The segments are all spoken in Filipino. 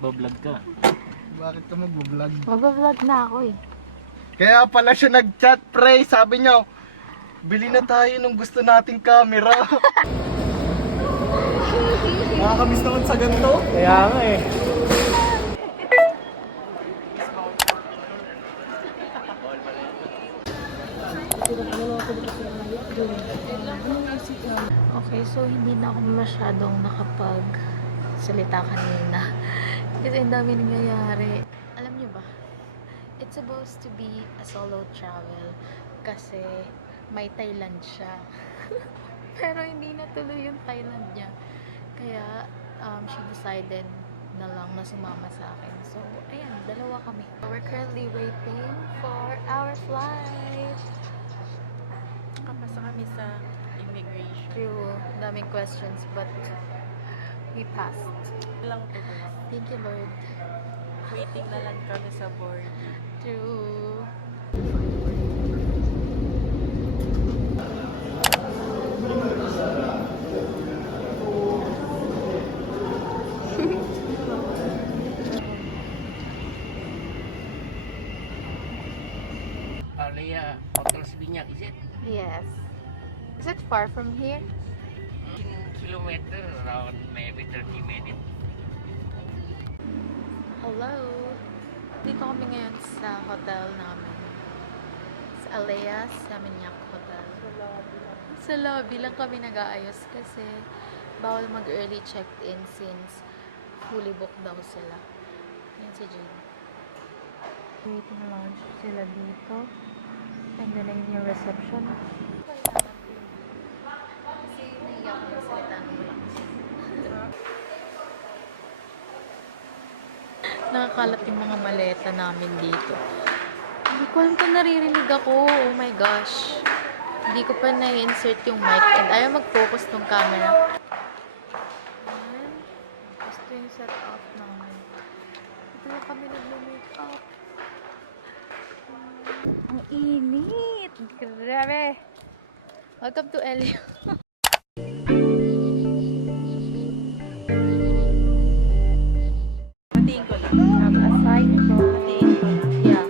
Bablog ka. Bakit ka mag-vlog? Mag-vlog na ako eh. Kaya pala siya nag-chat, pre. Sabi niya, bili na tayo ng gusto nating camera. Nakakamiss naman sa ganito. Kaya nga eh. Okay, so hindi na ako masyadong nakapag-salita kanina. Kasi ang dami nangyayari. Alam niyo ba, it's supposed to be a solo travel kasi may Thailand siya. Pero hindi natuloy yung Thailand niya. Kaya she decided na lang na sumama sa akin. So, ayan, dalawa kami. We're currently waiting for our flight. Kapasa kami sa immigration. True, daming questions but we passed. Lang po. Thank you, Lord. Waiting na lang kami sa board. True. Alaya, Hotel Sibinyak, is it? Yes. Is it far from here? Kilometer, around maybe 30 minutes. Hello. Dito kami ngayon sa hotel namin. Sa Alea Seminyak Hotel. Sa lobby lang kami nag-aayos kasi bawal mag-early check-in since fully booked daw sila. Yan si Jane. Waiting lounge sila dito. And then ayun yung reception. Kasi nahiya ko magsalita ng malakas. Nakakalat yung mga maleta namin dito. Hindi ko alam kung naririnig ako. Oh my gosh. Hindi ko pa na-insert yung mic and ayaw mag-focus tong camera. Ayan. Gusto yung set up namin. Ito na kami nag-make-up. Ang init! Grabe! Welcome to Elio. Patiin ko lang. Assign ko. Patiin ko lang. Yeah.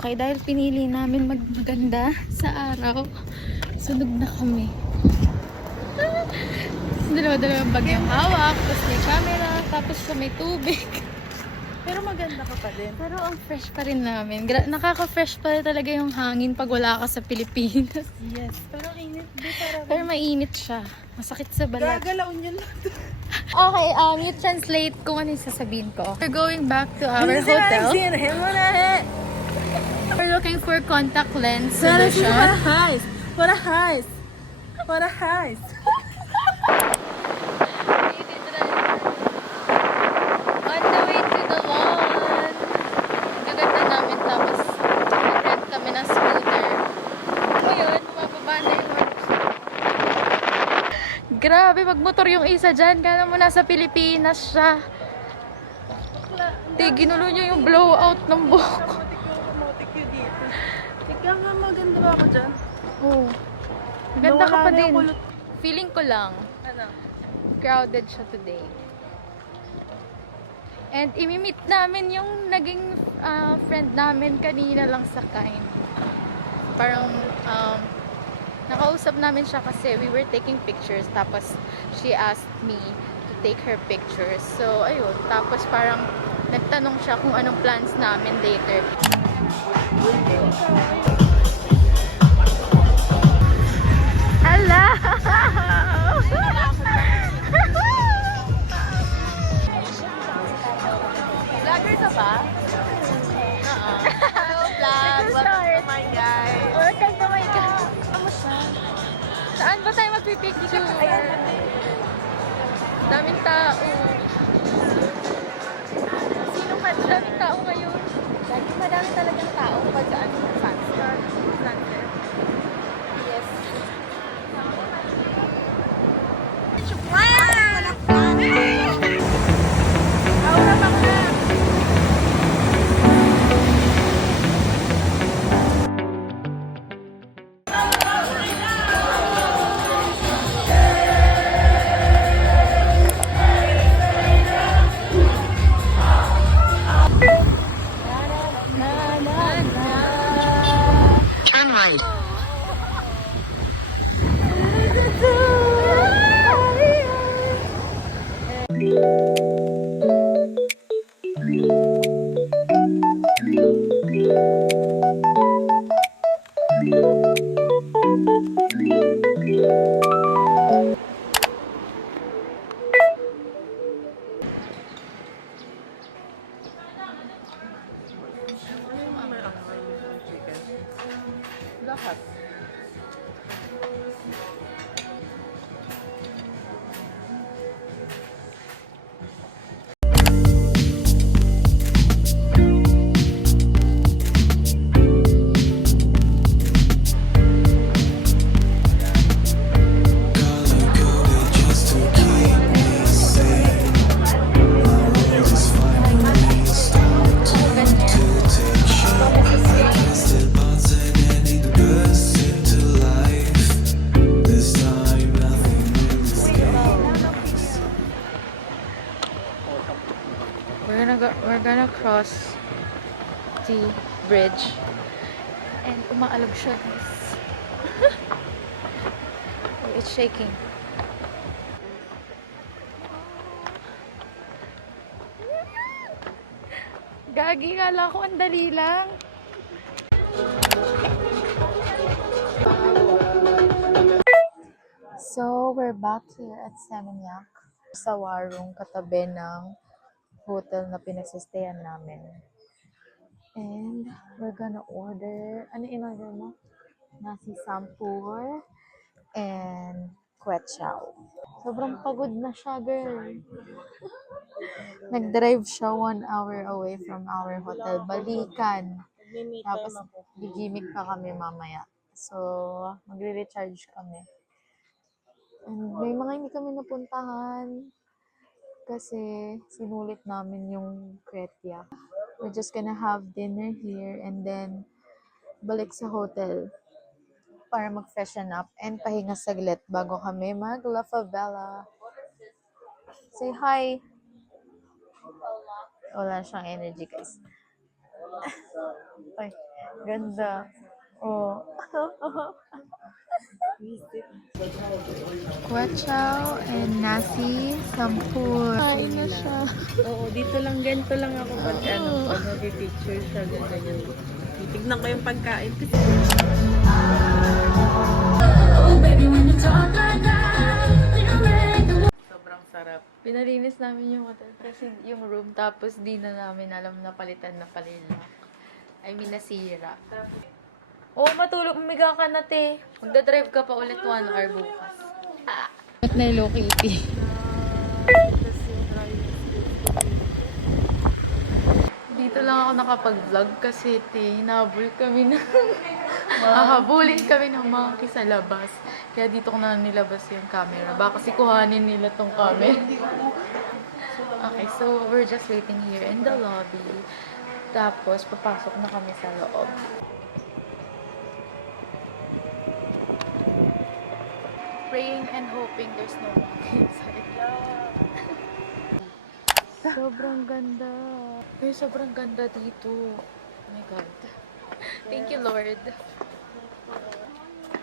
Okay, dahil pinili namin magmaganda sa araw, sunog na kami. Dalawa-dalawang bag yung hawak, tapos may camera, tapos sa may tubig. Pero maganda ka pa din. Pero ang fresh pa rin namin. Nakaka-fresh pa rin talaga yung hangin pag wala ka sa Pilipinas. Yes. Pero init. Pero mainit siya. Masakit sa balat. Gagalaon yun lang. Okay, you translate kung ano yung sasabihin ko. We're going back to our hotel. We're looking for contact lens solution. What a heist! What a heist! On the way to the lawn. Gaganda namin tapos rent kami ng scooter. Ngayon, mababa na yung grabe, magmotor yung isa dyan. Kala mo nasa Pilipinas siya. Di, ginulo niya yung blowout ng buhok. Kamotik yun dito. Tignan nga maganda ba ako dyan? Oo. Ganda ka Nawala pa na din. yung kulot. Feeling ko lang, Ano? crowded siya today. And imimit namin yung naging friend namin kanina lang sa Kind. Parang nakausap namin siya kasi we were taking pictures tapos she asked me to take her pictures. So ayun, tapos parang nagtanong siya kung anong plans namin later. Hello! Vlogger ka ba? Hello, vlog! Welcome to my guys! Welcome to my guys! Kamusta? Saan ba tayo magpipicture? Daming tao. Sino ka? Daming tao ngayon. Lagi madami talagang tao pag sunset. Yes. life. Lahat. We're gonna cross the bridge and umaalog siya, guys. Oh, it's shaking. Gagi, kala ko ang dali lang. So, we're back here at Seminyak sa Warung, katabi ng hotel na pinagsistayan namin. And we're gonna order, ano in-order mo? Nasi sampur and kwet chow. Sobrang pagod na siya, girl. Nag-drive siya 1 hour away from our hotel. Balikan. Tapos, gigimik pa kami mamaya. So, magre-recharge kami. And may mga hindi kami napuntahan kasi sinulit namin yung Kretya. We're just gonna have dinner here and then balik sa hotel para mag-freshen up and pahinga saglit bago kami mag-La Favela. Say hi! Wala siyang energy, guys. Ay, ganda. Oh. Kwet chow and nasi sampur. Kain na siya. Oo, dito lang, ganito lang ako pag pag mag-picture siya, ganyan. Titignan ko yung pagkain. Sobrang sarap. Pinalinis namin yung hotel kasi yung room tapos di na namin alam na palitan na pala yung lock. I mean, nasira. Oh, matulog. Umiga ka na, te. Magdadrive ka pa ulit 1 hour bukas. At na Hello Kitty. Dito lang ako nakapag-vlog kasi, te, hinabol kami na. Hahabulin kami ng mga kisalabas. Kaya dito ko na nilabas yung camera. Baka kasi kuhanin nila tong camera. Okay, so we're just waiting here in the lobby. Tapos, papasok na kami sa loob. Praying and hoping there's no one inside. Sobrang ganda. Ay, sobrang ganda dito. Oh my God. Thank you, Lord.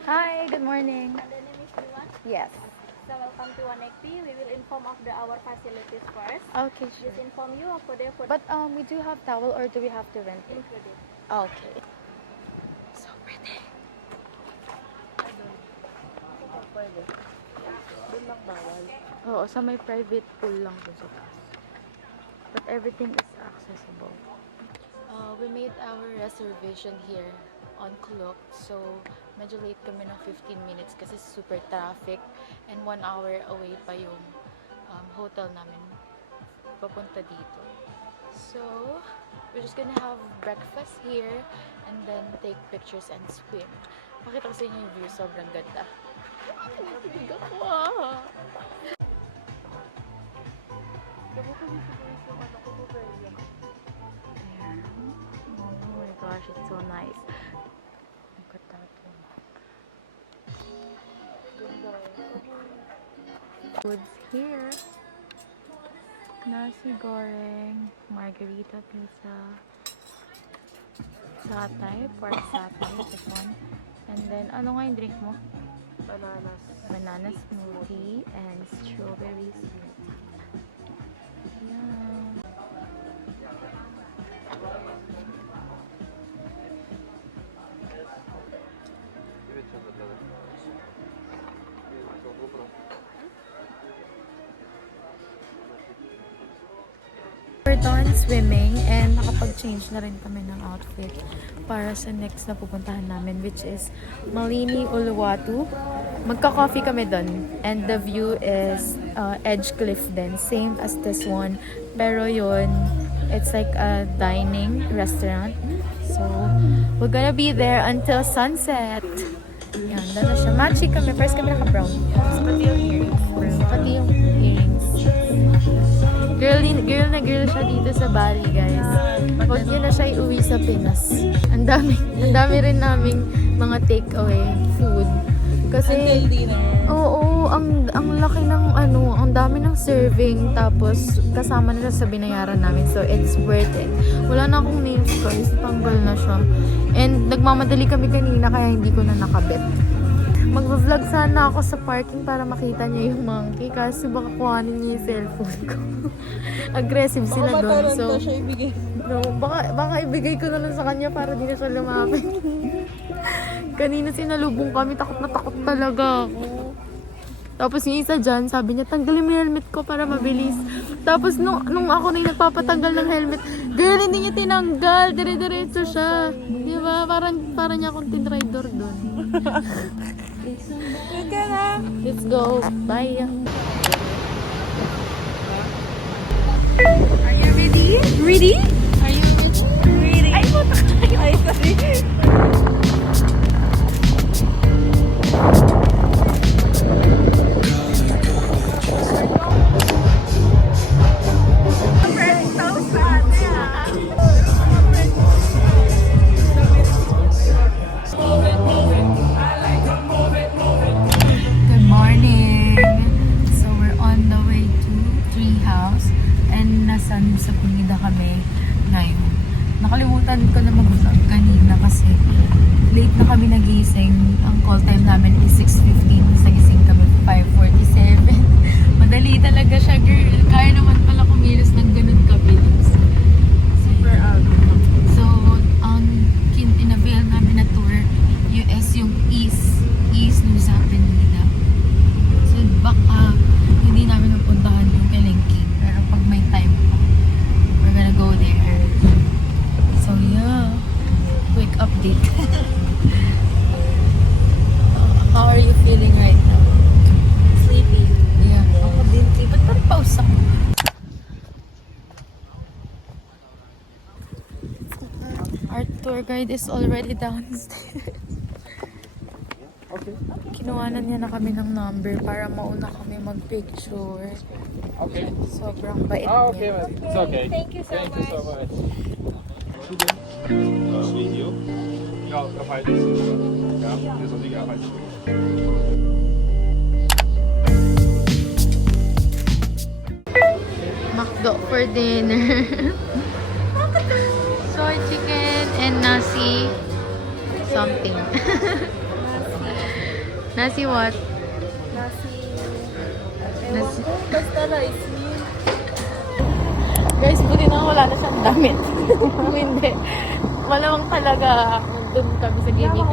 Hi, good morning. And the name is Yuan. Yes. So welcome to Wanekti. We will inform of our facilities first. Okay, Just sure. inform you of the food But we do have towel or do we have to rent it? included. Okay. So pretty. Pwede. Doon lang bawal. Oo, sa may private pool lang dun sa taas. But everything is accessible. We made our reservation here on Kulok. So, medyo late kami ng 15 minutes kasi super traffic. And 1 hour away pa yung hotel namin papunta dito. So, we're just gonna have breakfast here and then take pictures and swim. Pakita ko sa inyo yung view, sobrang ganda. Natitig ako ah! Ayan. Oh my gosh, it's so nice. Look at that one. Foods here. Nasi goreng, margarita pizza, satay, pork satay, this one, And then, ano nga yung drink mo? Bananas. Banana smoothie and strawberry smoothie. Yum. We're done swimming and nakapag-change na rin kami ng outfit para sa next na pupuntahan namin, which is Malini Uluwatu. Magka-coffee kami doon and the view is Edge Cliff din, same as this one, pero yun, it's like a dining restaurant. So we're gonna be there until sunset. Yan, doon na siya. Matching kami. First kami naka-brown. Tapos pati yung earrings. Pati yung earrings. Girl na girl siya dito sa Bali, guys. Huwag niyo na siya iuwi sa Pinas. Ang dami rin naming mga takeaway food. Kasi, Until dinner. oo, ang laki ng ang dami ng serving, tapos kasama nila sa binayaran namin. So, it's worth it. Wala na akong names, guys. Tanggal na siya. And nagmamadali kami kanina, kaya hindi ko na nakabit. Mag-vlog sana ako sa parking para makita niya yung monkey, kasi baka kuhanin niya yung cellphone ko. Aggressive sila doon. So, siya ibigay. no, baka ibigay ko na lang sa kanya para di na siya lumapit. Kanina sinalubong kami, takot na takot talaga ako. Tapos yung isa dyan, sabi niya, tanggalin mo yung helmet ko para mabilis. Tapos nung ako na yung nagpapatanggal ng helmet, girl, hindi niya tinanggal. Dire-diretso siya. Di ba? Parang niya akong tinrider doon. Let's go. Bye. Are you ready? Ready? Are you ready? Ready. Ay, puta. Ay, sorry. Good morning! So we're on the way to Tree House and nasa Nusa Penida kami ngayon. Nakalimutan ko na mag-vlog kanina kasi late na kami nagising. Ang call time namin is 6:15. Nagising kami 5:47. Madali talaga siya, girl. Kaya naman pala kumilos ng ganun kabilis. So, ang in-avail namin na tour US yung East Nusa Penida. So, baka hindi namin napuntahan yung Kelengki. Pero pag may time pa, we're gonna go there. So, yeah. Quick update. How are you feeling right now? Sleepy. Yeah. Ako din. Ba't parang pause ako? Our tour guide is already downstairs. Okay. Kinuhanan niya na kami ng number para mauna kami mag-picture. Okay. Sobrang bait Okay, niya. man. It's okay. Thank you so much. much. Video? Ja, da falls. Ja, das soll ich auch falsch. McDo for dinner. Soy chicken and nasi something. Nasi what? Nasi. Nasi. Basta rice meal. Guys, buti na wala na siyang damit. Kung hindi, malamang talaga doon kami sa gaming.